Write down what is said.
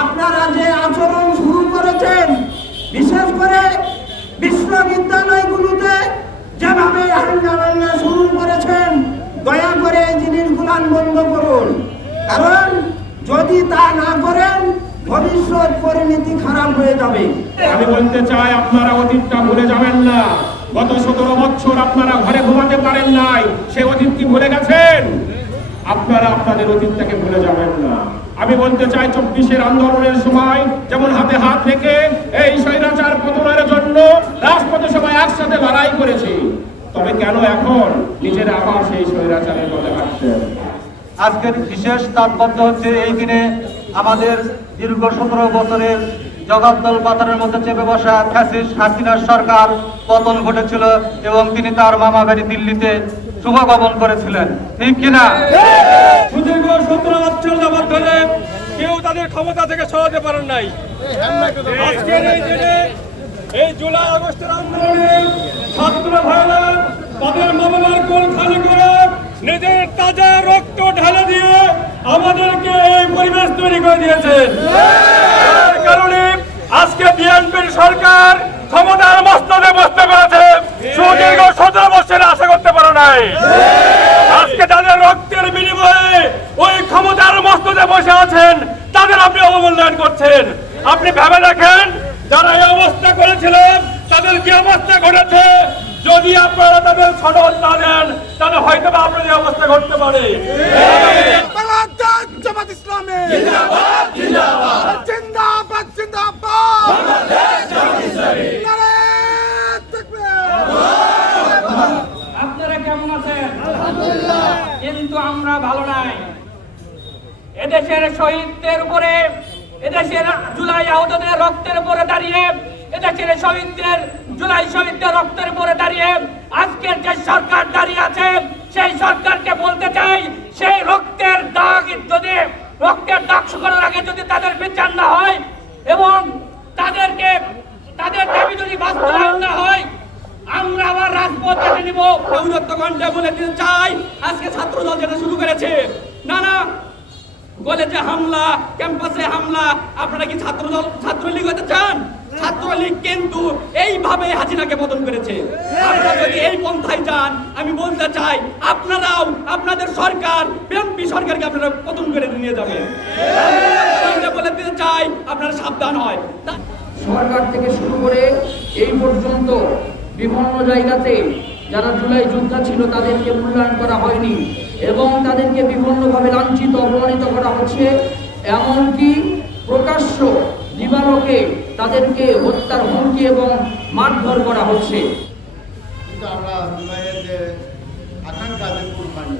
আপনারা যে আচরণ শুরু করেছেন, বিশেষ করে বিশ্ববিদ্যালয়গুলোতে যেভাবে হাঙ্গামা শুরু করেছেন, দয়া করে এই জিনিসগুলো বন্ধ করুন। কারণ যদি তা না করেন ভবিষ্যৎ পরিণতি খারাপ হয়ে যাবে। আমি বলতে চাই, আপনারা অতীতটা ভুলে যাবেন না। গত 17 বছর আপনারা ঘরে ঘুমাতে পারেন নাই, সে অতীত কি ভুলে গেছেন? আপনারা আপনাদের অতীতটাকে ভুলে যাবেন না। আমি বলতে চাই, 24-এর আন্দোলনের সময় যেমন হাতে হাত রেখে এই স্বৈরাচার পতনের জন্য রাজপথে সবাই একসাথে লড়াই করেছি, তবে কেন এখন নিজেরা আবার সেই স্বৈরাচারের পথে হাঁটছেন? আজকের বিশেষ তাৎপর্য হচ্ছে, এই দিনে আমাদের দীর্ঘ 17 বছরের জগদ্দল পাতারের মধ্যে চেপে বসা ফ্যাসিস্ট হাসিনার সরকার পতন ঘটেছিল এবং তিনি তার মামা বাড়ি দিল্লিতে শুভগমন করেছিলেন, ঠিক কিনা? সুদীর্ঘ 17 বছর যাবৎ ধরে কেউ তাদের ক্ষমতা থেকে সরাতে পারেন নাই। আজকের এই দিনে, এই জুলাই আগস্টের আন্দোলনে ছাত্র ভাইরা তাদের মামার কোল খালি করে নিজের তাজা রক্ত ঢালে দিয়ে আমাদেরকে এই পরিবেশ তৈরি করে দিয়েছেন। এর কারণে আজকে বিএনপির সরকার ক্ষমতার মস্তদে বসতে পেরেছে, সুদীর্ঘ 17 বছর আশা করতে পারে নাই। আজকে তাদের রক্তের বিনিময়ে ওই ক্ষমতার মস্তদে বসে আছেন, তাদের আপনি অবমূল্যায়ন করছেন। আপনি ভেবে দেখেন, যারা এই অবস্থা করেছিলেন তাদের কি অবস্থা ঘটেছে। যদি আপনারা তাদের সনদ না দেন, তাহলে হয়তো আপনাদের অবস্থা ঘটতে পারে। বাংলাদেশ জামাত ইসলামী জিন্দাবাদ, জিন্দাবাদ, জিন্দাবাদ, জিন্দাবাদ, বাংলাদেশ জামাত ইসলামী নারায়ে তাকবীর। আপনারা কেমন আছেন? আলহামদুলিল্লাহ। কিন্তু আমরা ভালো নাই। এদেশের শহীদদের উপরে, এদেশের জুলাই আহতদের রক্তের উপরে দাঁড়িয়ে, এদেশের শহীদদের জুলাই শহীদদের রক্তের উপরে দাঁড়িয়ে আজকের যে সরকার দাঁড়িয়ে আছে, সেই সরকারকে বলতে চাই, সেই রক্তের দাগ যদি রক্তের দাগ শুকানোর আগে যদি তাদের বিচার না হয় এবং তাদের দাবি যদি বাস্তবায়ন না হয়, আমরা আবার রাজপথ বেছে নিব। দৌলতগঞ্জে বলে দিতে চাই, আজকে ছাত্রদল যেটা শুরু করেছে, না কলেজে হামলা, ক্যাম্পাসে হামলা, আপনারা কি ছাত্রলীগ হতে চান? ছাত্রলীগ কিন্তু এইভাবে হাসিনাকে পতন করেছে। আপনারা যদি এই পন্থায় যান, আমি বলতে চাই, আপনারাও আপনাদের সরকার, বিএনপি সরকারকে আপনারা পতন করে নিয়ে যাবেন। বলে দিতে চাই, আপনারা সাবধান হয়। সরকার থেকে শুরু করে এই পর্যন্ত বিভিন্ন জায়গাতে যারা জুলাই যোদ্ধা ছিল তাদেরকে মূল্যায়ন করা হয়নি এবং তাদেরকে বিভিন্নভাবে লাঞ্ছিত, অপমানিত করা হচ্ছে। এমনকি প্রকাশ্য দিবালোকে তাদেরকে হত্যার হুমকি এবং মারধর করা হচ্ছে। কিন্তু আমরা জুলাইয়ের যে আকাঙ্ক্ষা, যে কুরবানি,